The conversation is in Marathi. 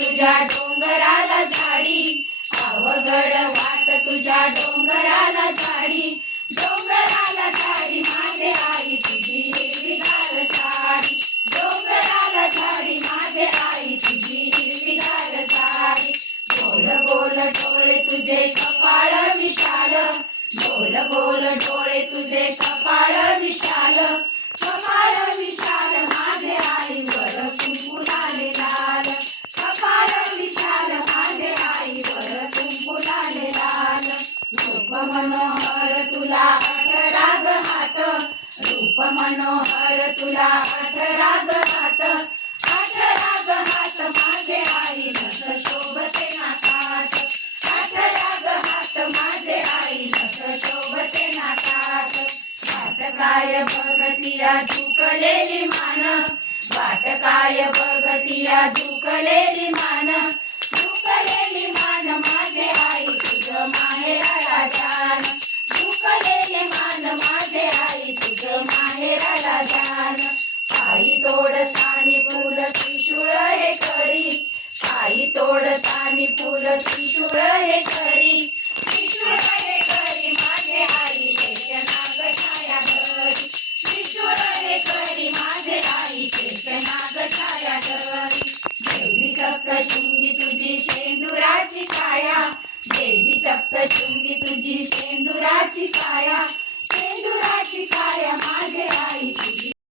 तुझ्या डोंगराला झाडी, अवघड वाट तुझ्या डोंगराला झाडी, डोंगराला झाडी माझे आई तुझी हिरवीगार साडी, डोंगराला झाडी माझे आई तुझी हिरवीगार साडी. गोल गोल डोळे तुझे कपाळ विशाल, गोल गोल डोळे तुझे कपाळ विशाल, कपाळ विशाल माझे आई वर कुंकू लाले लाल, कपाळ विशाल माझे आई वर कुंकू लाले लाल. रूप मनोहर तुला 18 ग हात, रूप मनोहर तुला 18 ग हात, 18 ग हात माझे आई नथ शोभते नाकात, 18 ग हात माझे आई नथ शोभते नाकात. वाट काय बघतिया झुकलेली मान, वाट काय बघतिया झुकलेली मान, झुकलेली मान माझे आई तुझं माहेराला जाण, झुकलेली मान माझे आई तुझं माहेराला जाण. पायी तोडतानी फुल त्रिशूळ हे करी, पायी तोडतानी फुल त्रिशूळ हे करी, त्रिशूळ हे करी माझे आई चैत्यनाग छाया धरी, त्रिशूळ हे करी माझे आई चैत्यनाग छाया धरी. देवी सप्तशृंगी तुझी शेंदुराची काया, देवी सप्तशृंगी तुझी शेंदुराची काया, शेंदुराची काया माझे आई तुझी